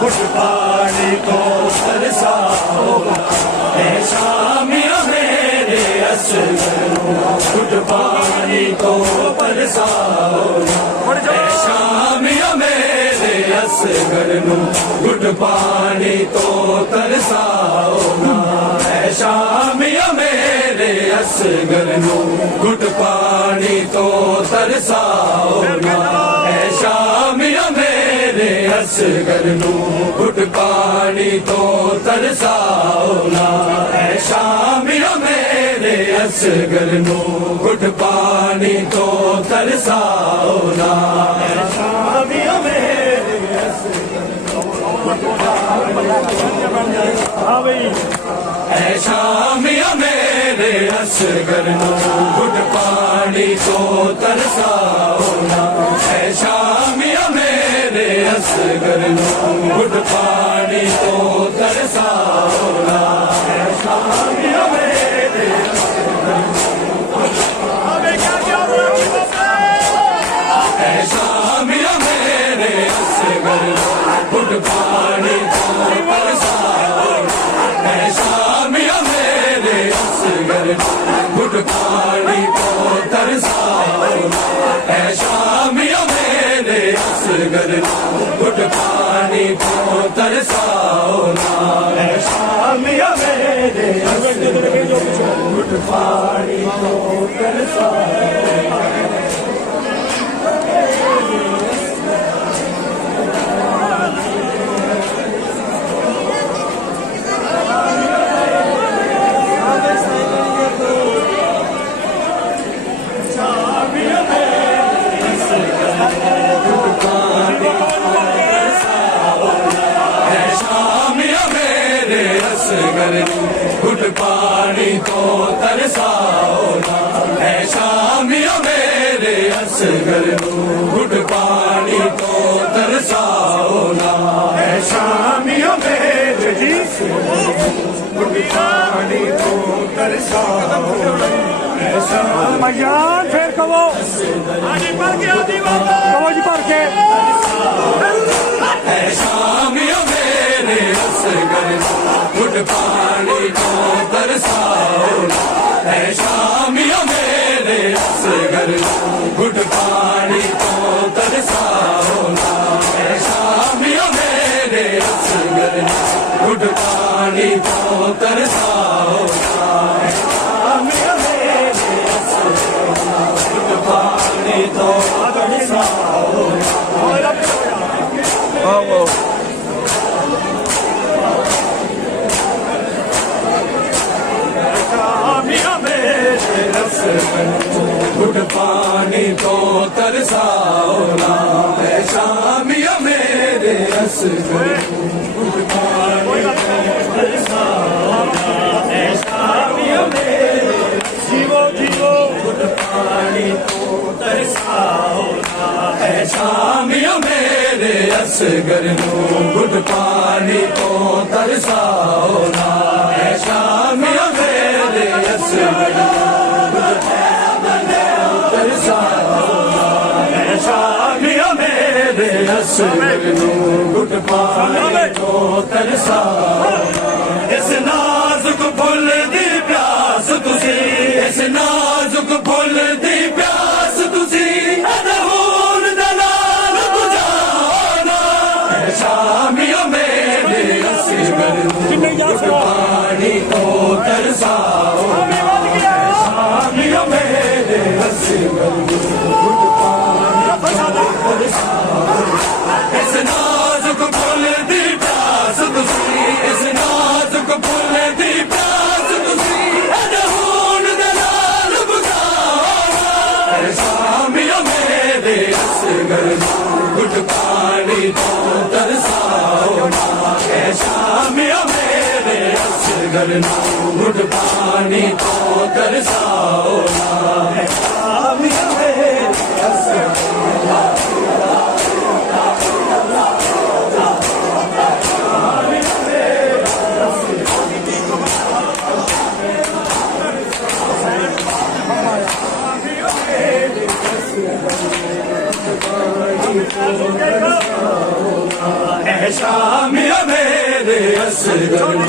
घुट पानी तो तरसाओ ऐ शामिया मेरे असगरों घुट पानी तो तरसाओ ऐ शामिया मेरे असगरों घुट पानी तो तरसाओ ऐ शामिया मेरे असगरों घुट पानी तो तरसाओ ऐ शामिया मेरे असगरों घुट पानी तो तरसाओ ना ऐ शामिया मेरे असगरों घुट पानी तो तरसाओ ना ऐ शामिया मेरे ऐ शामिया मेरे असगरों घुट पानी तो तरसाओ ना ऐ शामिया मेरे असगरों घुट पानी तो तरसाओ ना ऐ शामिया मेरे ऐ शामिया मेरे असगरों घुट पानी तो तरसाओ ऐ शामिया मेरे असगरों घुट पानी तो तरसाओ ऐ शामिया मेरे असगरों घुट पानी तो तरसाओ ना ऐ शामिया मेरे असगरों घुट पानी तो तरसाओ घुट पानी तो तरसाओ ना ऐ शामिया मेरे असगरों घुट पानी तो तरसाओ ना ऐ शामिया मेरे घुट पानी तो तरसाओ मजान फिर कहो कहो जी भर के ऐ शामिया मेरे असगरों घुट पानी तो तरसाओ ऐ शामिया मेरे असगरों घुट पानी तो तरसाओ ऐ शामिया मेरे असगरों घुट पानी तो तरसाओ ऐ शामिया मेरे असगरों घुट पानी तो तरसाओ घुट पानी तो तरसाओ ना ऐ शामिया मेरे असगरों घुट पानी तो तरसाओ ऐ शामिया मेरे जीवो जीवो घुट पानी तो तरसाओ ऐ शामिया मेरे असगरों घुट पानी तो तरसाओ ना ऐ शामिया मेरे असगरों शामिया मेरे असगरों घुट पानी तो तरसाओ इस नाजुक फुल दी प्यास तुसी इस नाजुक फुल दी प्यास तुसी अदहून दा नाल बुझाना शामिया मेरे असगरों घुट पानी तो तरसाओ शामिया मेरे असगरों इस नाजुक फुल दी प्यास तुसी इस नाजुक फुल दी प्यास तुसी अदहून दे नाल बुझाओ शामिया मेरे असगरों घुट पानी तो तरसाओ ऐ शामिया मेरे असगरों घुट पानी तो तरसाओ ऐ शामिया मेरे असगरों शामिया मेरे असगर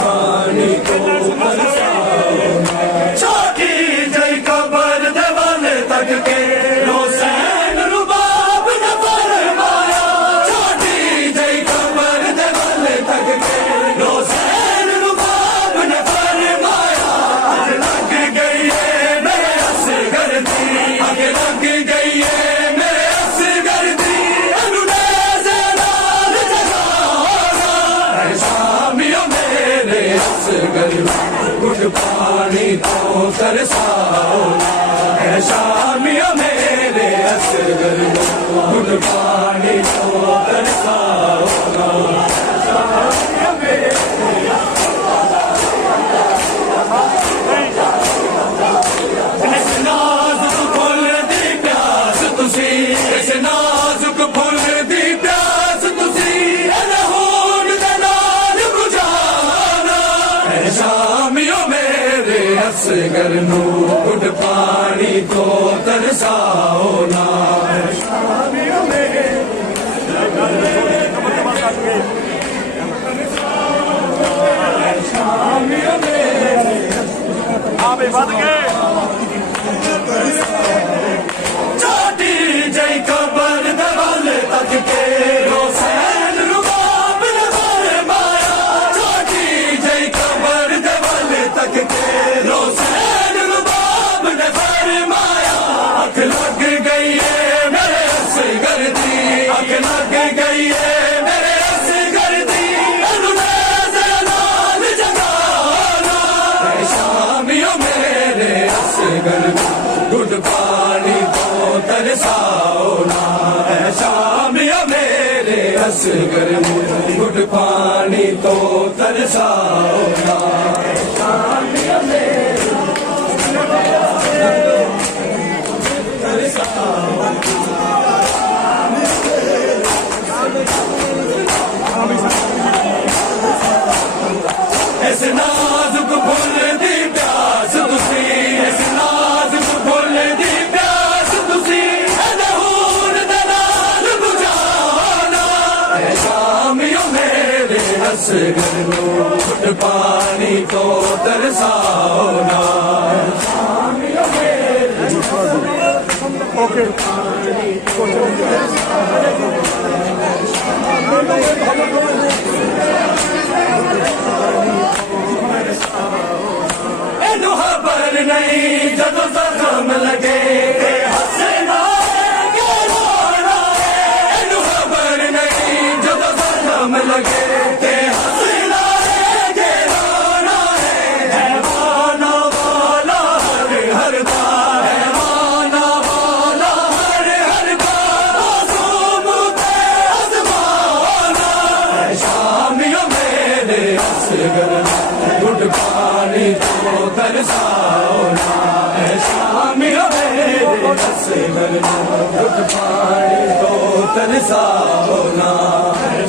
पानी को छोटी जई कबर दवाले तक के हुसैन रुबाब न फरमाया छोटी जई कबर दवाले तक के हुसैन रुबाब न फरमाया आग लग गई है मेरे असगर दी आग लग गई है मेरे असगर दी गुड पानी तो तरसाओ है शामिया मेरे असगर गुड पानी तो तरसाओ इस नाजुक फुल दी प्यास तुसी इस नाजुक फुल दी प्यास तुसी शामियों मेरे असगर नू गुड पानी तो तरसाओ ना शामियों मेरे शामियों मेरे आवे बद गए छोटी जई कबर दवाले तक के हुसैन रुबाब न फरमाया छोटी जई कबर दवाले तक के हुसैन रुबाब न फरमाया आग लग गई है मेरे असगर दी आग लग गई है मेरे असगर दी लाल जगाना शामियों मेरे असगर गुड पानी तो तरसाओ ना शामियों मेरे असगर गुड पानी तो तरसाओ ना शामियों मेरे तरसाओ इस नाजुक फुल दी प्यास तुसी इस नाजुक फुल दी प्यास तुसी खून दे नाल बुझाना शामियों मेरे असगर गुड पानी तो तरसाओ ना शामियों मेरे ओके एनू खबर नहीं जदों जख्म लगे के हंसना के रोना एनू खबर नहीं जदों जख्म लगे के हंसना के रोना हैवाना वाला हर बार हैवाना वाला हर बार मासूम ते आज़माना शामियों मेरे असगर गुड पानी तो तरसाओ ना शामियों मेरे असगर गुड पानी तो तरसाओ ना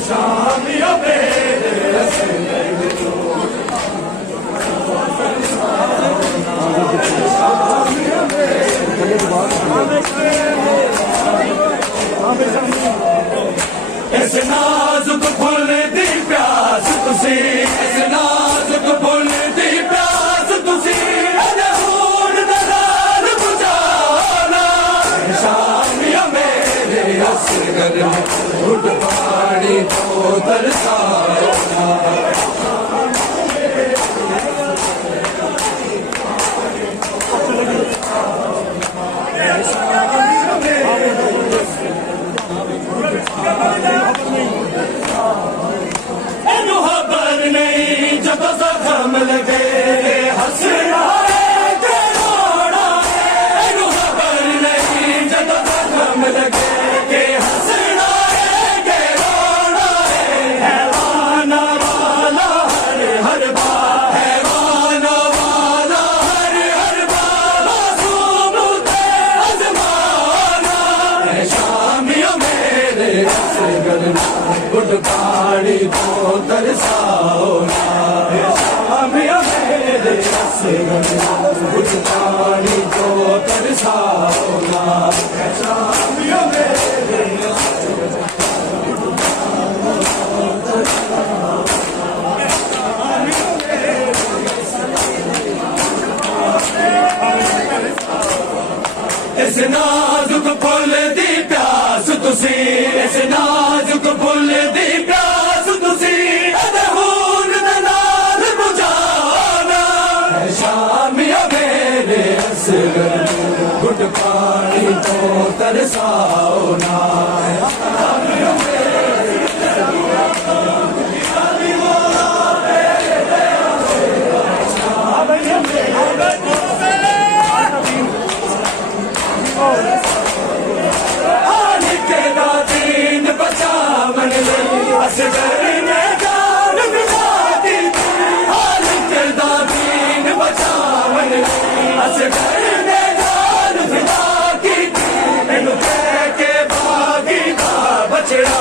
शामियों मेरे असगर इस नाजुक फुल दी प्यास तुसी इस नाजुक फुल दी प्यास तुसी खून दे नाल बुझाना शामियों मेरे असगर गुड पानी तो तरसाओ ना एनू खबर नहीं जदों जख्म लगे हंसना के रोना एनू खबर नहीं जदों जख्म लगे के हंसना के रोना हैवाना वाला हर बार हैवाना वाला हर बार मासूम ते आज़माना शामियों मेरे असगर गुड पानी तो तरसाओ ना शामियों मेरे असगर गुड पानी तो तरसाओ ना शामियों मेरे तुसी इस नाजुक फुल दी प्यास तुसी अदहून दे नाल बुझाना शामिया मेरे असगर घुट पानी तो तरसाओ ना असगर ने जान बिछाती थी हालिक दा दीन बचावन असगर ने जान बिछाती थी इनु कह के बागी दा बचड़ा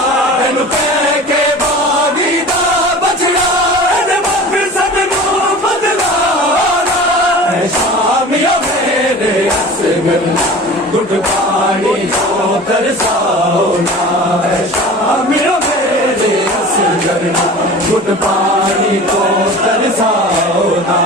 इनु कह के बागी दा बचड़ा इने मकसद नू बदलाना ऐ शामिया मेरे असगर घुट पानी को तरसाओ ना ऐ शामिया घुट पानी को तरसाओ ना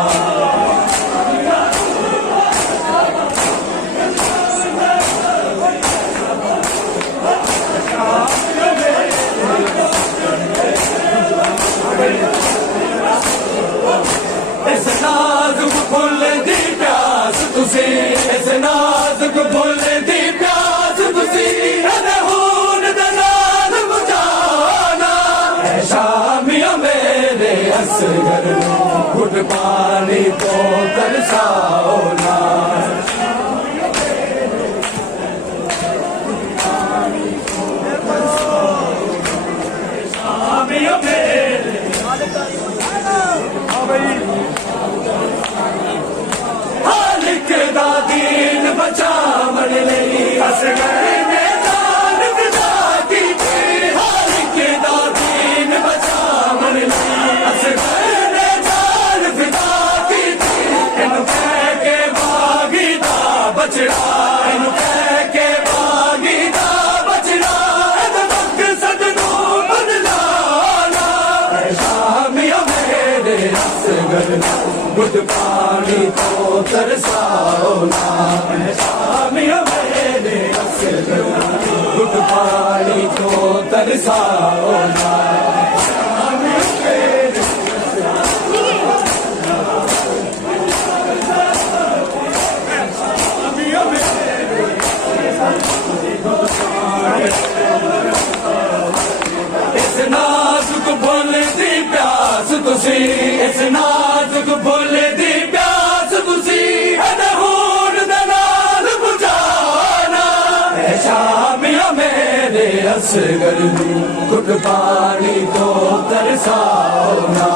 इस नाजुक फुल दी प्यास तुसी इस नाजुक फुल दी प्यास तुसी अदहून दे नाल बुझाना ऐ शामिया मेरे असगर घुट पानी को तरसाओ ना शामिया मेरे हालिक दा दीन बचावन लई असगर ने जान बिछाती थी हालिक दा दीन बचावन लई असगर ने जान बिछाती थी इनु कह के बागी दा बचड़ा इनु कह के बागी दा बचड़ा इद मकसद नू बदलाना ऐ शामिया मेरे असगर घुट पानी को तरसाओ ना ऐ शामिया मेरे असगर घुट पानी को तरसाओ ना इस नाजुक फुल दी प्यास तुसी इस नाजुक फुल दी प्यास तुसी अदहून दे नाल बुझाना ऐ शामिया मेरे असगर घुट पानी को तरसाओ ना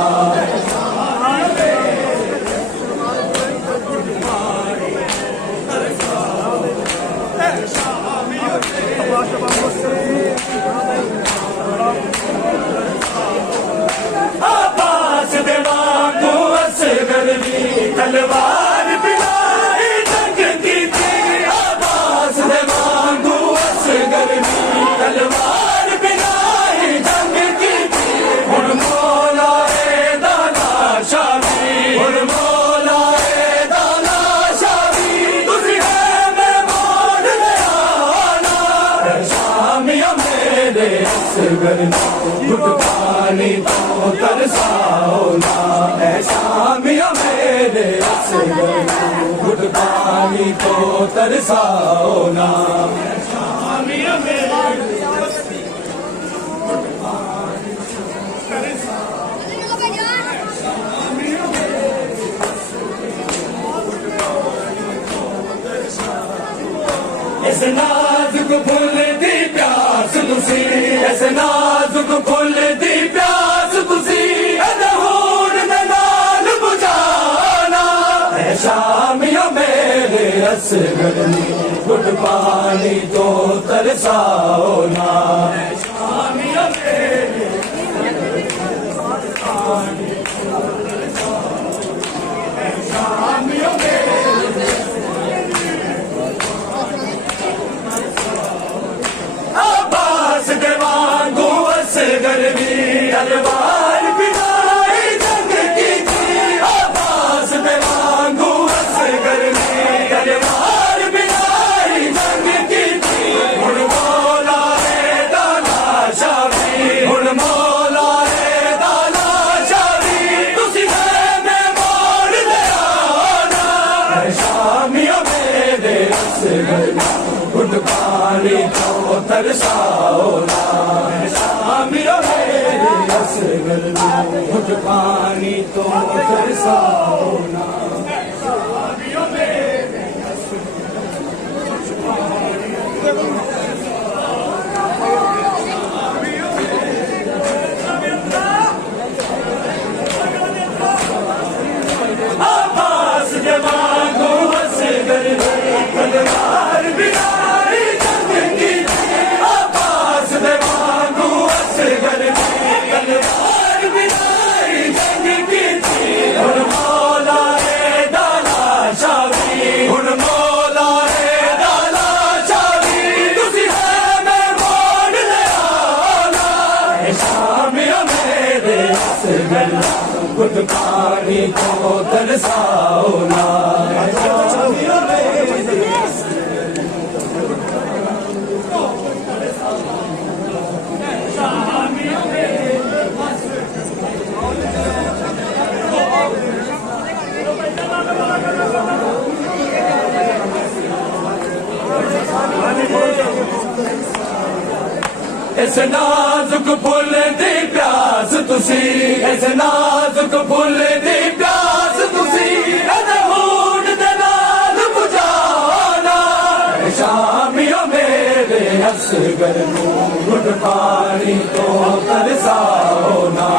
आबास दे वांगू असगर दी तलवार बिनाई जंग की थी आबास दे वांगू असगर दी तलवार बिनाई जंग की थी हुण मौला ए दाना शादी हुण मौला ए दाना शादी तुसी है मैं मोड़ ले आना ऐ शामिया मेरे असगर घुट पानी को तरसाओ ना ऐ शामिया मेरे असगर घुट पानी को तरसाओ ना शामिया मेरे इस नाजुक फुल दी प्यास तुसी इस नाजुक फुल दी प्यास तुसी अदहून दे नाल बुझाना ऐ शामिया मेरे असगर घुट पानी तो तरसाओ ना ऐ शामिया मेरे शामिया मेरे आबास दे वांगू असगर दी तलवार बिनाई जंग की थी आबास दे वांगू असगर दी तलवार बिनाई जंग की थी हुण मौला ए तरसाओ ना शामियों मेरे असगर घुट पानी तो तरसाओ ना आवाज जवानों असगर तलवार बिनाई जंग की आवाज जवानों असगर तलवार बिनाई जंग की हुन मौला रे दाला शावी हुन मौला रे दाला शावी तुसी है मैं मोड़ ले आना शामियों मेरे असगर गुड पानी को तरसाओ ना शामियों मेरे इस नाजुक फुल दी प्यास तुसी इस नाजुक फुल दी प्यास तुसी अनहूद दे नाल बुझाना शामियों मेरे असगर गुड पानी तो तरसाओ ना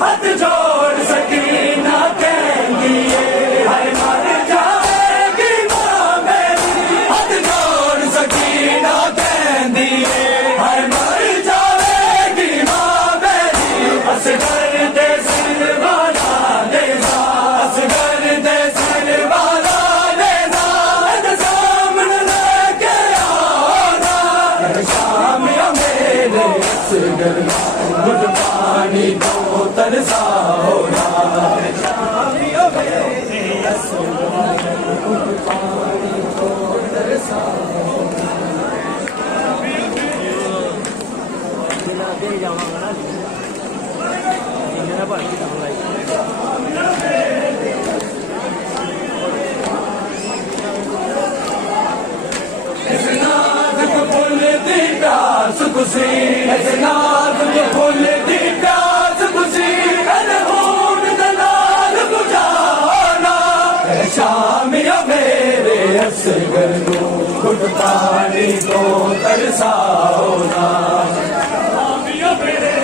हाथ जोड़ सकीना कहती है मर जाएगी माँ मेरी हाथ जोड़ सकीना कहती है मर जाएगी माँ मेरी असगर दे सिर वाला देना असगर दे सिर वाला देना सामने लेके आना शामियों मेरे असगर गुड पानी तो तरसाओ ना शामियों मेरे असगर गुड पानी तो तरसाओ इस नाजुक फुल दी प्यास तुसी इस नाजुक फुल दी प्यास तुसी अनहूद दे नाल बुझाना शामियों मेरे असगर गुड पानी तो तरसाओ ना शामियों मेरे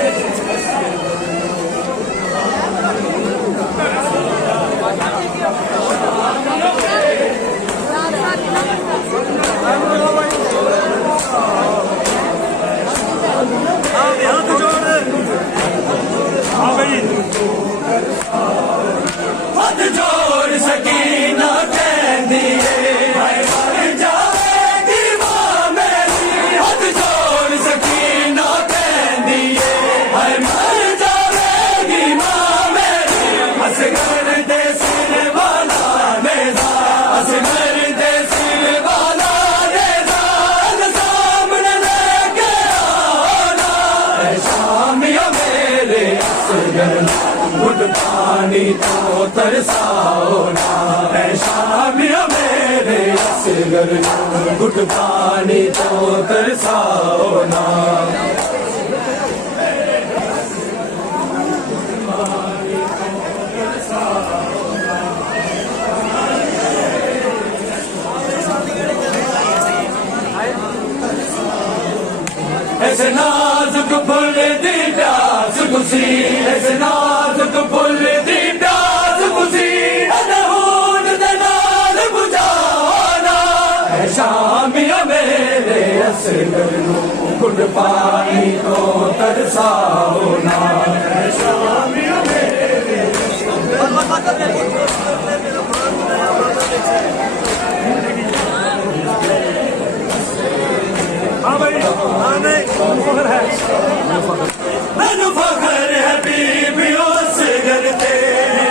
हाथ जोड़ सकीना कहती है मर जाएगी माँ मेरी हाथ जोड़ सकीना कहती है मर जाएगी माँ मेरी असगर दे सिर वाला देना असगर दे सिर वाला देना सामने लेके आना शामियों मेरे असगर गुड पानी तो तरसाओ ना शामियों मेरे असगर गुड पानी तो तरसाओ ना ऐसे नाजुक फुल दी प्यास तुसी ऐसे नाजुक फुल दी प्यास तुसी अनहूद दे नाल बुझाना शामियों मेरे असगर गुड पानी तो तरसाओ ना शामियों मेरे हाँ भाई हाँ नहीं मैनू फखर है बीबियों से करते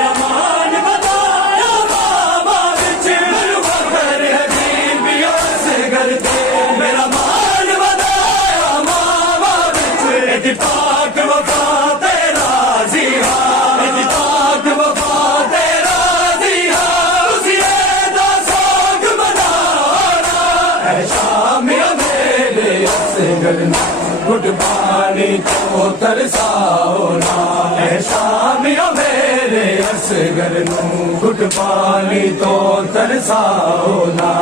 अमान बताया बाबा बिच मैनू फखर है बीबियों से करते मेरा मान बताया दी पाक वफा तेरा जी हाँ दी पाक वफा तेरा जी हाँ उसिए दा सोग मनाना ऐ शामिया मेरे असगर गुड पानी तो तरसाओ ना ऐ शामिया मेरे असगर गुड पानी तो तरसाओ ना